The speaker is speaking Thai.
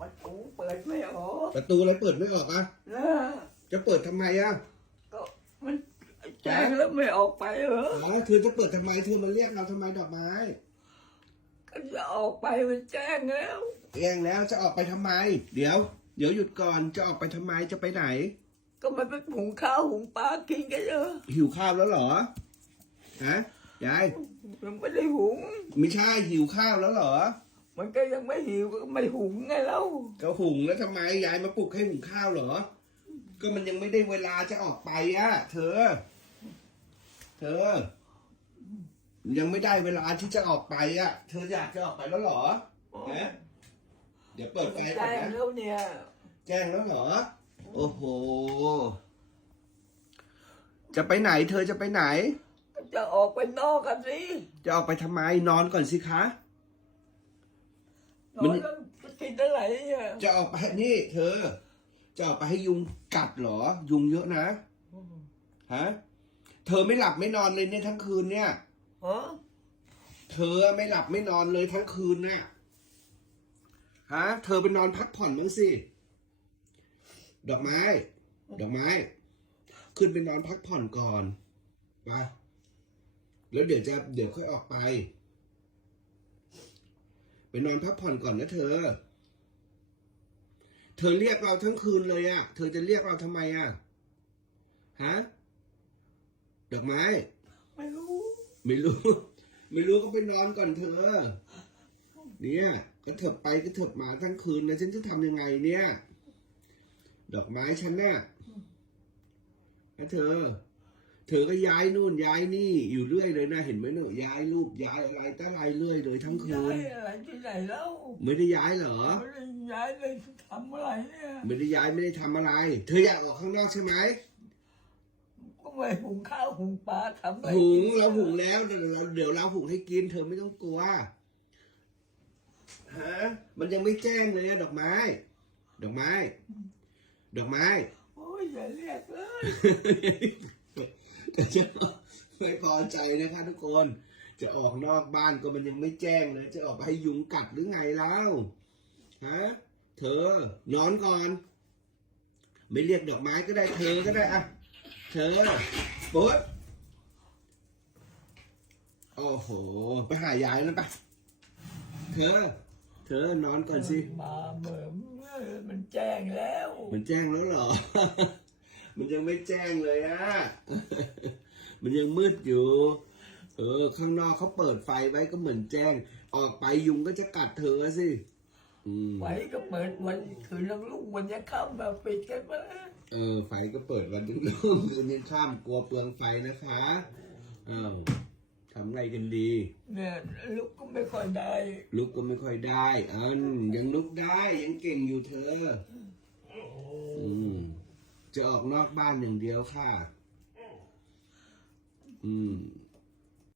ประตูเปิดไม่ออกประตูเราเปิดไม่ออกอะนะจะเปิดทำไมอะก็มันแจ้งแล้วไม่ออกไปเหรออ๋อเธอจะเปิดทำไมเธอมาเรียกเราทำไมดอกไม้ก็จะออกไปมันแจ้งแล้วเองแล้วจะออกไปทำไม เดี๋ยว เดี๋ยวหยุดก่อนจะออกไปทำไมจะไปไหน ก็มันไปหุงข้าวหุงปลากินกันเยอะหิวข้าวแล้วเหรอฮะยายมันไม่ได้หุง ไม่ใช่หิวข้าวแล้วเหรอ มันก็ยังไม่หิวก็ไม่หุงไงเราก็หุงแล้วทำไมยายมาปลุกให้หุงข้าวเหรอ ก็มันยังไม่ได้เวลาจะออกไปอะ เธอ เธอ ยังไม่ได้เวลาที่จะออกไปอะ เธออยากจะออกไปแล้วเหรอฮะเดี๋ยวเปิดไฟก่อนแจ้งนะแล้วเนี่ยแจ้งแล้วเหรอ โอ้โห จะไปไหน เธอจะไปไหน จะออกไปนอกกันสิ จะออกไปทำไมนอนก่อนสิคะ นอนแล้วจะกินอะไรเนี่ยจะออกไปนี่ เธอ จะออกไปให้ยุงกัดเหรอ ยุงเยอะนะฮะเธอไม่หลับไม่นอนเลยเนี่ยทั้งคืนเนี่ย ฮะเธอไม่หลับไม่นอนเลยทั้งคืนเนี่ยฮะเธอไปนอนพักผ่อนบ้างสิดอกไม้ ดอกไม้ ขึ้นไปนอนพักผ่อนก่อนไปแล้วเดี๋ยวจะเดี๋ยวค่อยออกไป ไปนอนพักผ่อนก่อนนะเธอ เธอเรียกเราทั้งคืนเลยอะเธอจะเรียกเราทำไมอะฮะดอกไม้ ไม่รู้ ไม่รู้ ไม่รู้ก็ไปนอนก่อนเธอ เนี่ยก็เถิบไปก็เถิบมาทั้งคืนนะฉันจะทำยังไงเนี่ย ดอกไม้ฉันเนี่ยนะเธอ เธอก็ย้ายนู่นย้ายนี่อยู่เรื่อยเลยนะเห็นไหมเนอะย้ายรูปย้ายอะไรตั้งอะไรเรื่อยเลยทั้งคืย้านยอะไรที่ไหนแล้วไม่ได้ย้ายเหรอ ไม่ได้ย้ายไปทำอะไรเนี่ยไม่ได้ย้ายไม่ได้ทำอะไร เธออยากออกข้างนอกใช่ไหมก็ไปหุงข้าวหุงปลาทำอะไรหุงเราหุงแล้วเดี๋ยวเราเดี๋ยวเราหุงให้กิน เธอไม่ต้องกลัวฮะมันยังไม่แจ้งเลยอะดอกไม้ ดอกไม้ ดอกไม้ โอ้ยอย่าเรียกเลย ก็จะไม่พอใจนะคะทุกคน จะออกนอกบ้านก็มันยังไม่แจ้งเลย จะออกไปให้ยุงกัดหรือไงแล้วฮะเธอนอนก่อน ไม่เรียกดอกไม้ก็ได้เธอก็ได้อะเธอปุ๊บโอ้โห ไปหายายแล้วปะเธอ เธอนอนก่อนสิ มาเหมือนมันแจ้งแล้ว มันแจ้งแล้วเหรอ มันยังไม่แจ้งเลยอะมันยังมืดอยู่ เออ ข้างนอกเขาเปิดไฟไว้ก็เหมือนแจ้ง ออกไปยุงก็จะกัดเธอสิอืมไว้ก็เปิดวันคืนแล้วลูกวันจะเข้ามาปิดกันมาเออ ไฟก็เปิดวันถึงรุ่งคืนยังข้ามกลัวเปลืองไฟนะคะอ้าวทำไงกันดี เนี่ยลูกก็ไม่ค่อยได้ลุกก็ไม่ค่อยได้ อันยังลุกได้ยังเก่งอยู่เธอ อืม จะออกนอกบ้านอย่างเดียวค่ะ อืม